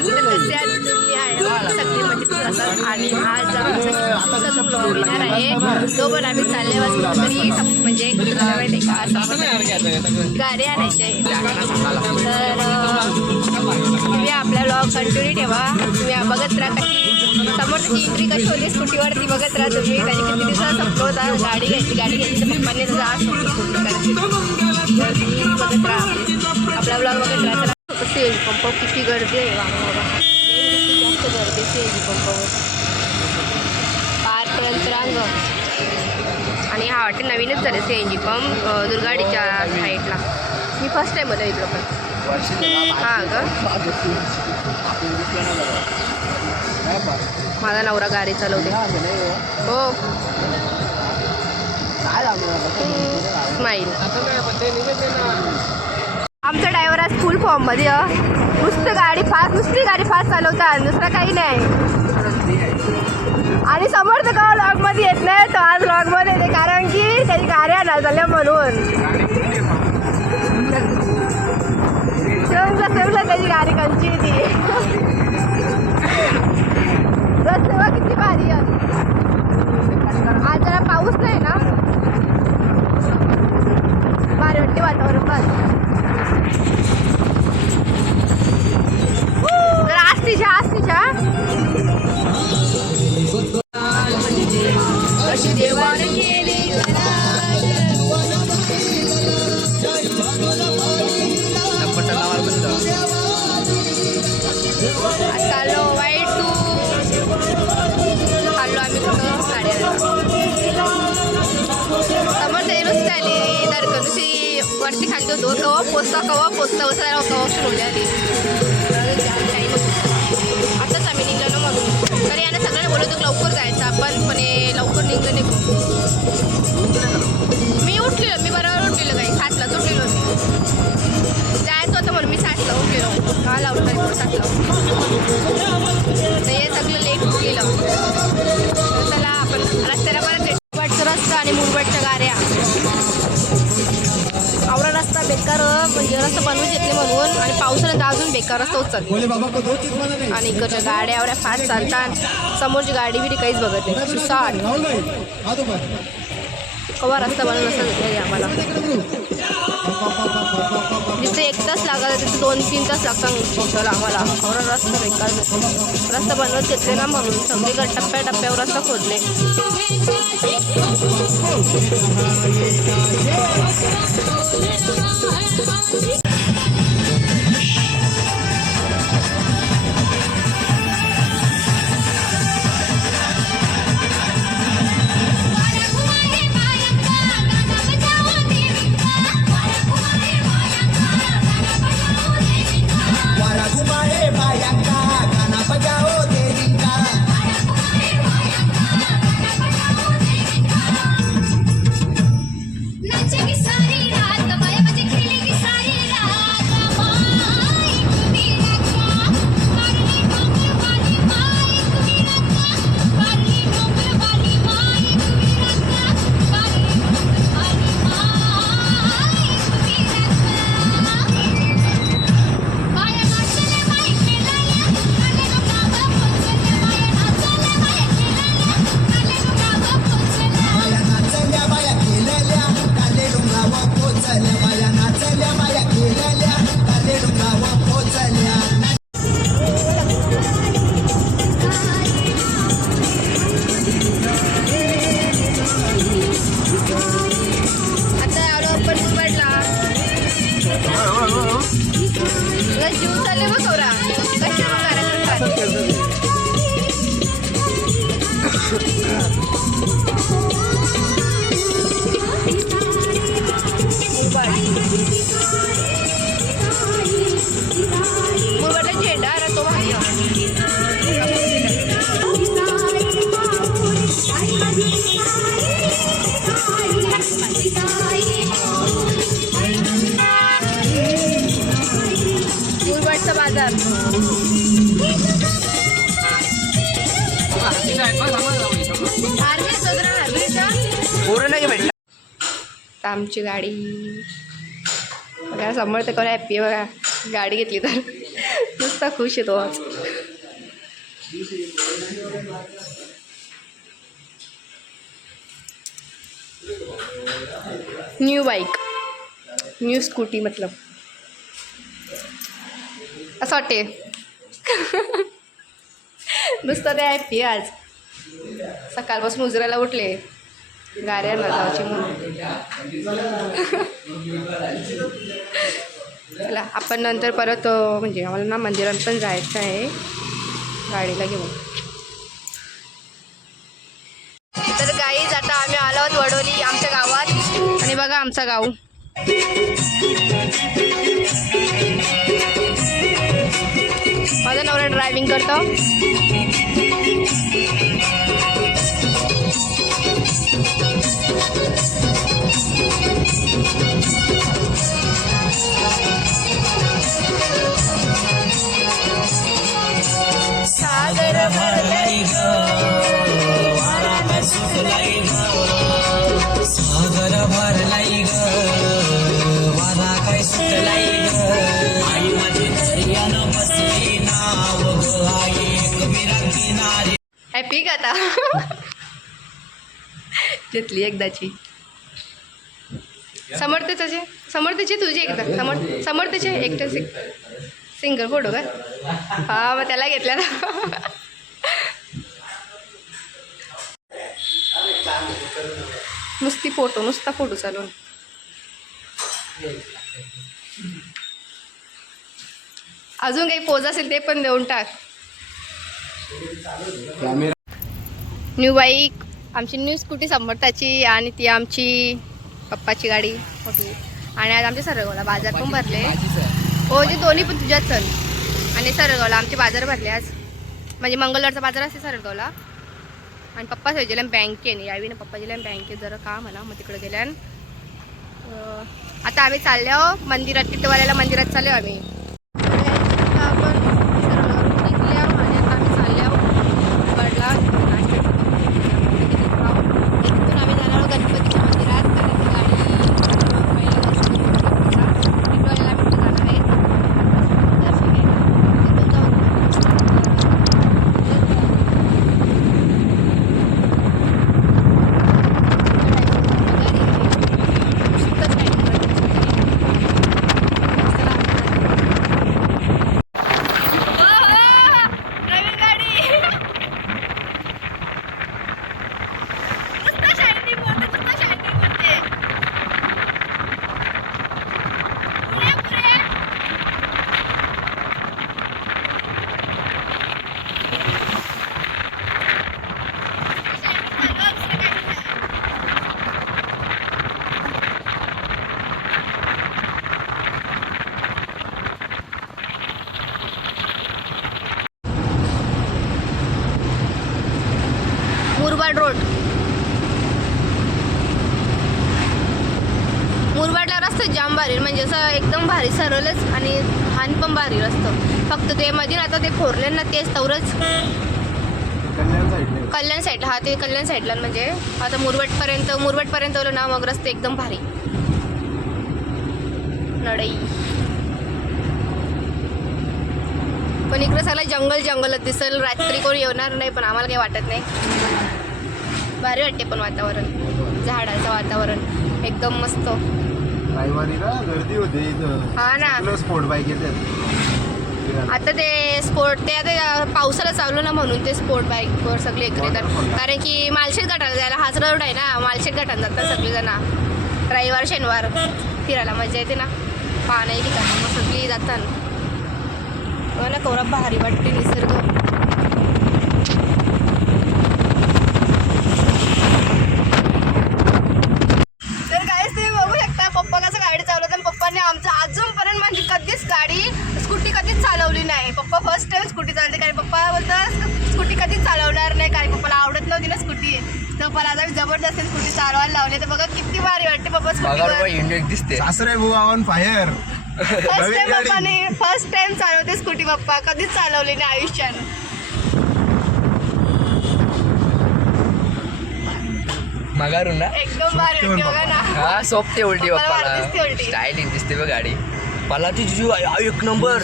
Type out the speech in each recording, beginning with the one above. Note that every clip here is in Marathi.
आहात? तुम्ही आहे सगळे म्हणजे असतात आणि आज आमचा आहे तो पण आम्ही चालले तरी म्हणजे आहे गाडी आणायची. आहे तर तुम्ही आपला ब्लॉग कंटिन्यू ठेवा. तुम्ही बघत राहा कशी समोरची एंट्री कशी होती स्कूटीवरती बघत राहा तुम्ही. त्याने किती दिवसात संपलो होता. गाडी घ्यायची गाडी घ्यायची तर पप्पांनी त्याचा आज बघत राहा. आपला ब्लॉग बघत राहा. चला सेल पंप किती गर्दी आहे वा. जास्त गर्दी सेल पंपावर पार्कपर्यंत रांग आणि हा वाटते नवीनच झालं सी एन जी पंप दुर्गाडीच्या साईडला. मी फर्स्ट टाईम होतो इकडं पण. हां का माझा नवरा गाडी चालवते हो. स्माईल. आमचा ड्रायव्हर आज फुल फॉर्ममध्ये अ. नुसतं गाडी फास्ट नुसती गाडी फास्ट चालवतात दुसरं काही नाही आणि समोर तर का लॉगमध्ये येत नाही तो आज लॉगमध्ये येते कारण की त्याची गाड्या ना झाल्या म्हणून कवा पोचता कवा पोचता? उचला कवा ऑप्शन उडली आली आताच आम्ही निघलो ना मग तरी यांना सगळ्यांना बोलवतो लवकर जायचं आपण पण हे लवकर निघलं निघू मी उठलेलो मी बरोबर उठलेलो काही सातलाच उठलेलो मी. जायचं होतं म्हणून मी सातला उठलेलो. दहाला उठला सातला. म्हणजे रस्ता बनवून घेतले म्हणून आणि पावसाळ्यात अजून बेकार माना नहीं आणि इकडच्या गाड्या एवढ्या फास्ट चालतात. समोरची गाडी बिडी काहीच बघत नाही. सुसाट. ऊपर कवा रस्ता बनवून असं नाही आम्हाला. जिथे एक तास लागत तिथे दोन तीन तास लागतात पोहोचायला आम्हाला. एवढा रस्ता बेकार रस्ता बनवत घेतले ना म्हणून सगळीकडे टप्प्या टप्प्यावर रस्ता खोदले. नचेगी आमची गाडी. बघा समोर तर कोणा हॅप्पी आहे बघा. गाडी घेतली तर. नुसता खुश येतो आज. न्यू बाईक न्यू स्कूटी मतलब. असं वाटते नुसतं ते हॅप्पी आज. सकाळपासून उजरायला उठले. गाड्या जायची म्हणून. चला आपण नंतर परत म्हणजे आम्हाला ना मंदिरात पण जायचं आहे. गाडीला घेऊन. तर गाईज आता आम्ही आलो आहोत वडोली आमच्या गावात. आणि बघा आमचा गाव. माझा नवरा ड्रायव्हिंग करतो. हॅपी का आता. घेतली एकदाची. समर्थाचे समर्थचे तुझे एकदा. समर्थ समर्थचे एकटं सिंग सिंगल फोटो का? हा मग त्याला घेतला ना. नुसती फोटो नुसता फोटो चालून. अजून काही पोज असेल ते पण देऊन टाक. न्यू बाईक आमची न्यू स्कूटी समर्थाची आणि ती आमची पप्पाची गाडी होती. आणि आज आमच्या सरगवला बाजार पण भरले. हो जे दोन्ही पण तुझ्याच चल. आणि सरगावला आमचे बाजार भरले आज. म्हणजे मंगळवारचा बाजार असते सरगावला आणि पप्पा सजेला बँकेने यावी ना पप्पा गेल्या बँकेत जरा काम आला मग तिकडे गेल्यान. आता आम्ही चाललो मंदिरात टिटवाल्याला मंदिरात चाललो आम्ही आता आपण सरगवरून निघल्या आणि आता आम्ही चाललो गडला तिथून आम्ही जाणार आहोत गणपतीच्या मंदिरात कारण ती गाडी पहिल्या वर्षी टिटवाल्याला आम्ही कुठे जाणार आहे दर्शन घ्यायला. तिथून जाऊन मुरबाड रोड रस्ता जाम भारी म्हणजे असं एकदम भारी सरळच आणि हान पण भारी रस्ता. फक्त ते मध्ये आता ते खोरले ना तेच तवरच. कल्याण साईडला हा ते कल्याण साईडला म्हणजे. आता मुरबाडपर्यंत मुरबाडपर्यंत आलो ना मग रस्ते एकदम भारी. नडई. पण इकडे सगळं जंगल जंगलच दिसेल रात्री कोणी येणार नाही पण आम्हाला काही वाटत नाही. भारी वाटते पण वातावरण. झाडाचं वातावरण. एकदम मस्त. रविवारी ना गर्दी होते इथं. हा ना. स्पोर्ट बाईक येतात आता ते स्पोर्ट ते आता पावसाला चालू ना म्हणून ते स्पोर्ट बाईकवर सगळे इकडे येतात. कारण की मालशेत घाटाला जायला हाच रोड आहे ना. मालशेत घाटाला जातात सगळेजण. रविवार शनिवार फिरायला मजा येते ना. पाणी ठिकाणी मग सगळी जातात. हो ना कौरा भारी वाटते निसर्ग तर काहीच तुम्ही बघू शकता पप्पा कसं गाडी चालवतात आणि पप्पाने आमचं अजूनपर्यंत म्हणजे कधीच गाडी स्कूटी कधीच चालवली नाही पप्पा फर्स्ट टाइम स्कूटी चालते कारण पप्पा बोलतात स्कूटी कधीच चालवणार नाही कारण पप्पाला आवडत नव्हती ना स्कूटी तर पप्पाला आता मी जबरदस्ती स्कूटी चालवायला लावली तर बघा किती भारी स्कूटीवर इंडियन दिसते. सासरे बुवा ऑन फायर फर्स्ट टाइम. पप्पाने फर्स्ट टाइम चालवते स्कूटी पप्पा. कधीच चालवली नाही आयुष्यानं मागारून ना? एकदम भारी वाटते बघा ना. हा सोपते उलटी पप्पाला. स्टायलिंग दिसते बघ गाडी. मला तुझी जीव आहे, आ, एक नंबर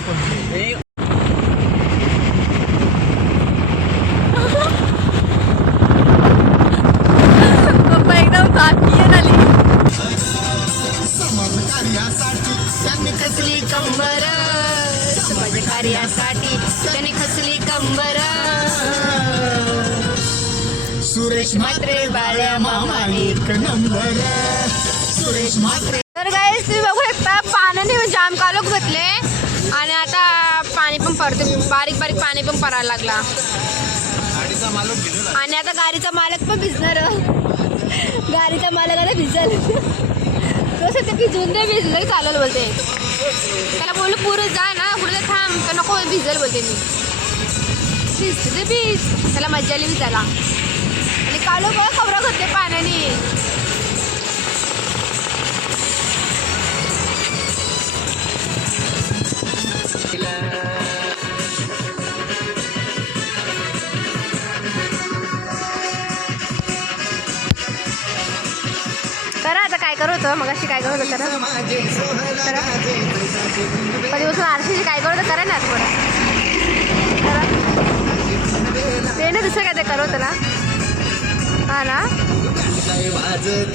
सुरेश म्हात्रे बाळ्या मामा एक नंबर. सुरेश म्हात्रे तर गाईस तुम्ही बघू शकता पाण्याने जाम कालोक घातले आणि आता पाणी पण पडते. बारीक बारीक पाणी पण पडायला लागला. आणि आता गाडीचा मालक पण भिजणार गाडीचा मालक आता भिजल. तसं ते भिजून दे भिजलं चालेल बोलते. त्याला बोलू पुरं जा ना पुढे थांब तर नको भिजल बोलते मी. भिजते ते भिज. त्याला मजा आली भिजायला. आणि कालो बघ खबरं करते पाण्याने. करा आता काय करत होतं मग अशी काय करत होतं करा. करा. बसून आरशीची काय करत होतं करा ना थोडं करा. ते ना दुसरं काय ते करत होतं ना. हा ना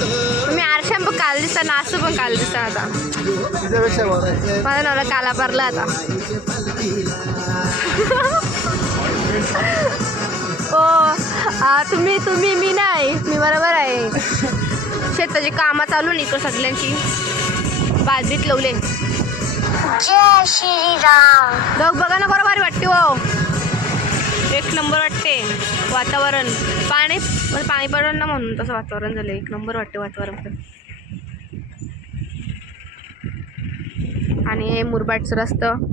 तुम्ही आरशा पण काल दिसता नाचू पण काल दिसता आता. माझा नवरा काला भरला आता. हो आ, तुम्ही तुम्ही मी नाही. मी बरोबर आहे. शेताची कामं चालू नाही इकडं सगळ्यांची. बाजरीत लावले. जय श्रीराम. बघ बघा ना बरोबर वाटते हो. एक नंबर वाटते वातावरण. पाणी मला पाणी पडलं ना म्हणून तसं वातावरण झालं एक नंबर वाटते वातावरण आणि हे मुरबाडचं रस्तं.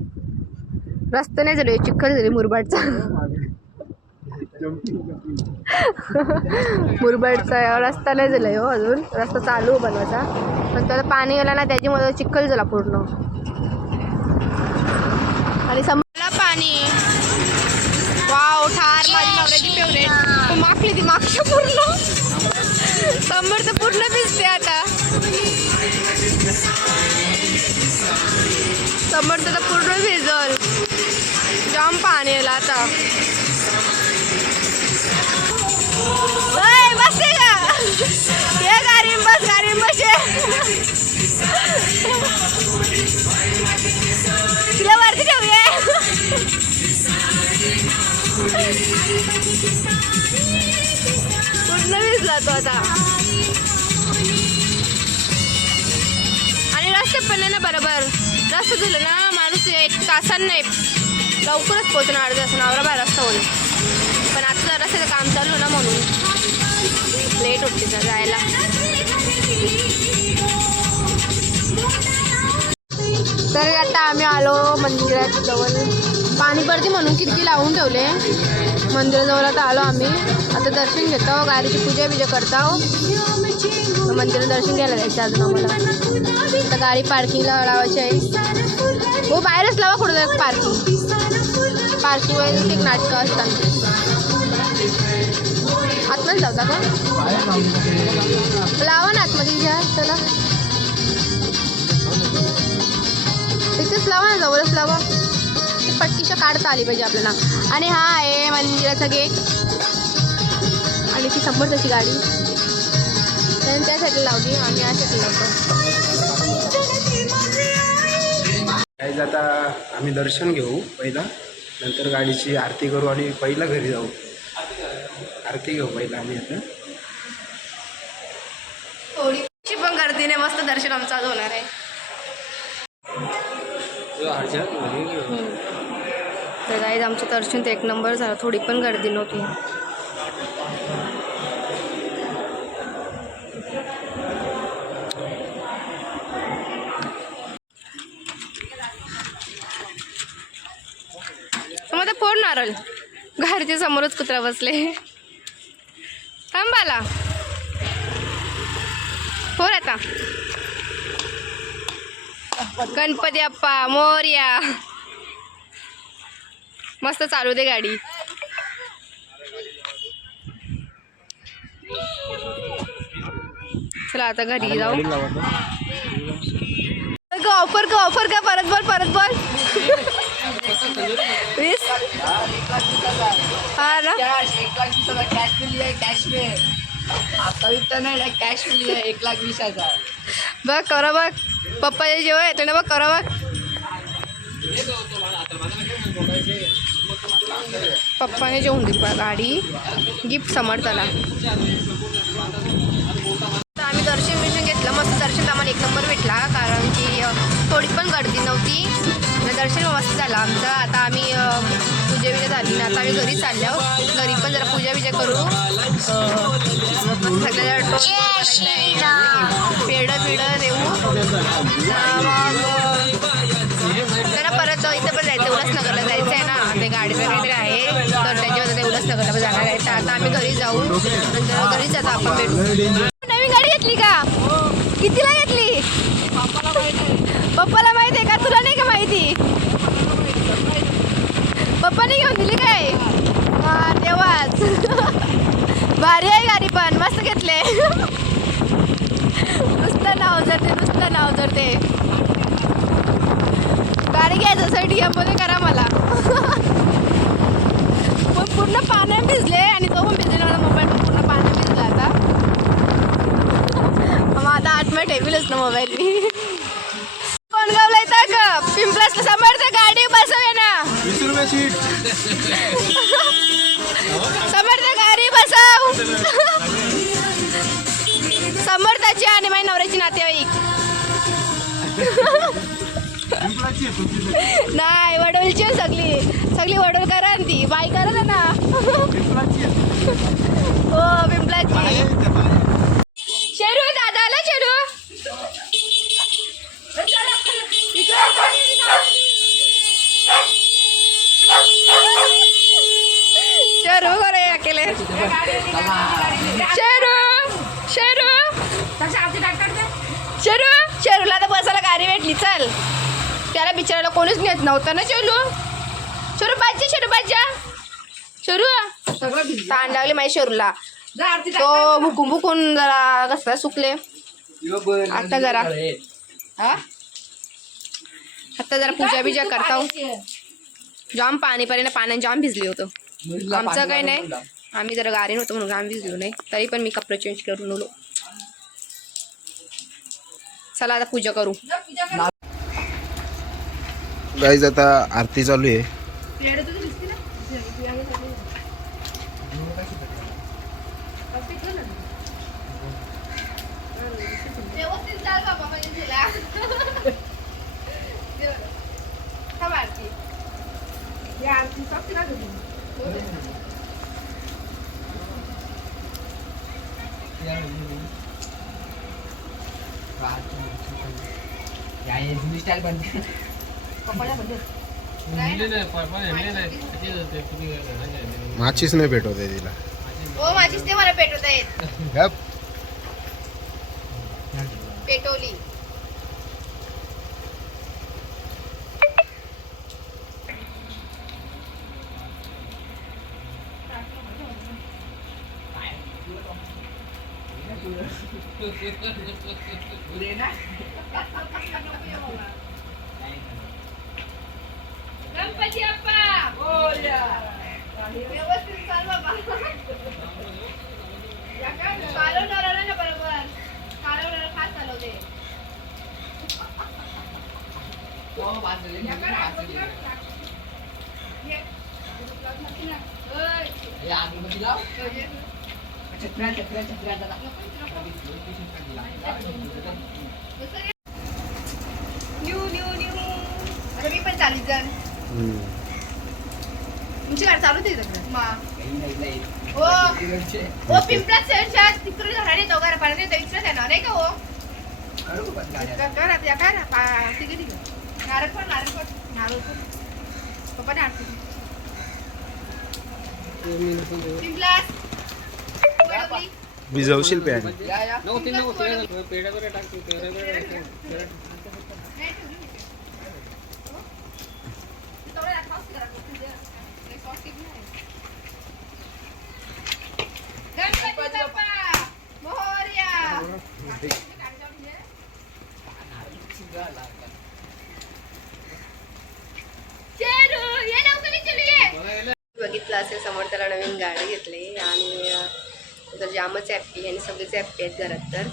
रस्ता नाही झालं चिखल झाले मुरबाडचा. मुरबाडचा रस्ता नाही झाला हो अजून. रस्ता चालू बनवायचा. पण त्याला पाणी गेला ना त्याच्यामध्ये चिखल झाला पूर्ण. आणि सम माझी नवऱ्याची फेवरेट मागली ती मागच्या पूर्ण. समोर तर पूर्ण भिजते आता. समोर तर पूर्ण भिजल. जाम पाणी आलं आता. बस गाडी बस गाडी बस. पूर्ण भिजला तो आता. आणि रस्ते पण नाही ना बरोबर. रस्ता झालं ना माणूस एक तासान नाही लवकरच पोचणार अर्धा तासानं नवरा बाहेर रस्ता होईल पण आता रस्त्याचं काम चालू ना म्हणून. लेट होते जायला. तर आता आम्ही आलो मंदिरात जवळ पाणी पडते म्हणून किती लावून ठेवले. मंदिराजवळ आता आलो आम्ही. आता दर्शन घेतो. गाडीची पूजा बिजा करतो. मंदिरात दर्शन घ्यायला जायचं अजून आम्हाला. आता गाडी पार्किंगला लावायची आहे. हो बाहेरच लावा कुठं पार्किंग. पार्किंग वगैरे एक नाटकं असतात आतमध्ये जाता का? लावा ना आतमध्ये घ्या चला. तिथेच लावा ना जवळच लावा. पट्टीच्या काढता आली पाहिजे आपल्याला. आणि हा आहे मंदिराचा गेट आणि ती समोर त्याची गाडी. त्याने त्या साईडला लावली. आम्ही या साईडला लावतो आता आम्ही दर्शन घेऊ पहिला. नंतर गाडीची आरती करू आणि पहिला घरी जाऊ. आरती घेऊ पहिला आम्ही आता. थोडी पण गर्दीने मस्त दर्शन आमचं आज होणार आहे. तर गाईज आमचं दर्शन तर एक नंबर झालं. थोडी पण गर्दी नव्हती. मग फोड नारळ. घरच्या समोरच कुत्रा बसले. थांबाला फोर आता. गणपती अप्पा मोर्या. मस्त चालू दे गाडी. चला आता घरी जाऊ. ऑफर का ऑफर का परत बोल परत बोल. वीस. हा ना. कॅश मिली आहे कॅश में आता विकता नाही कॅश मिली आहे एक लाख वीस हजार बघ करा बघ. पप्पाचे जेव्हा येते ना बघ करा बघ. पप्पाने जेवून दिली गाडी गिफ्ट समर्थाला तर आम्ही दर्शन मिशन घेतलं मस्त दर्शन आम्हाला एक नंबर भेटला कारण की थोडी पण गर्दी नव्हती. दर्शन मस्त झालं आमचं. आता आम्ही पूजा विजा झाली ना आता आम्ही घरी चाललो. घरी पण जरा पूजा बिजा करू. सगळ्या पेडं देऊ. जरा परत इथं पण जायचं उल्हासनगरला जायचं आता आम्ही घरी जाऊ. नंतर घरीच आता आपण भेटू. नवीन गाडी घेतली का? कितीला घेतली? पप्पाला माहिती आहे का? तुला नाही का माहिती? पप्पाने घेऊन दिली काय? हा तेव्हाच. भारी आहे गाडी पण. मस्त घेतले. नुसतं नाव जरते नुसतं नाव जरते गाडी घ्यायचं असं मध्ये करा मला. पण पूर्ण पाण्या भिजले आणि तो पण भिजले माझा मोबाईल पण पूर्ण पाण्यात भिजला आता मग आता ठेवीलच ना मोबाईल मी कोण गावला येतं का? पिंपलासला समर्थ गाडी बसवे ना. वीस रुपये सीट समर्थ गाडी बसव. समर्थाची आणि माझ्या नवऱ्याची नातेवाईक. नाही वडोलची आहे सगळी. सगळी वडोल करा ती. बाई करा ना. हो पिंपलाची शेरू दादाला शेरू शेरू करे अकेले शेरू शेरू शेरू शेरूला तर बसायला गाडी भेटली चल त्याला बिचारायला कोणीच नेत नव्हतं ना शेरू शेरू बाजी शेरू बाजा शेरू ताण लागली माझ्या शेरूला. तो भुकून भुकून जरा कसला सुकले. आता जरा. हा. आता जरा पूजा बिजा करता हो. जाम पाणी पाणी पाण्यात जाम भिजले होतं. आमचं काही नाही. आम्ही जरा गाडी नव्हतो म्हणून आम्ही भिजलो नाही. तरी पण मी कपडे चेंज करून आलो चला आता पूजा करू. गाईज आता आरती चालू आहे व्यवस्थित चाल बाबा म्हणजे माचीच नाही भेटवत आहे तिला. हो माझीच ते मला पेटवत आहेत. गप. पेटवली गणपती अप्पा व्यवस्थित चाल बाबा या काय चालवणार ना बरोबर चालवणार फास्ट चालवते या काय रागवती का? ये. ओय. छत्र्या छत्र्या छत्र्या जरा न्यू न्यू न्यू आता मी पण चालीस जण हम्म. तुमची गाडी चालू होती तिकडे मा हो तिकडचे हो पिंपळा शहरच्या तिकडे घराने येतो घरा पाण्याने येतो इकडे आहे ना नाही का हो करू पण गाड्या का- करा त्या काय ना पा- तिकडे तिकडे नारळ पण नारळ पण नारळ पण पप्पाने आणते पिंपळा वडवली. भिजवशील पॅन. बघितलं असेल समोर त्याला नवीन गाडी घेतली आणि तर जामच हॅप्पी आणि सगळेच हॅप्पी आहेत घरात तर.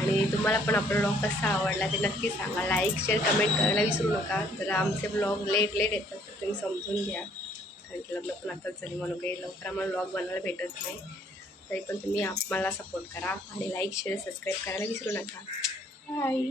आणि तुम्हाला पण आपला ब्लॉग कसा आवडला ते नक्की सांगा. लाईक शेअर कमेंट करायला विसरू नका. तर आमचे ब्लॉग लेट लेट येतात तर तुम्ही समजून घ्या. कारण की लग्न पण आताच झाली म्हणून काही लवकर आम्हाला ब्लॉग बनवायला भेटत नाही. तरी पण तुम्ही आम्हाला सपोर्ट करा. आणि लाईक शेअर सबस्क्राईब करायला विसरू नका. बाय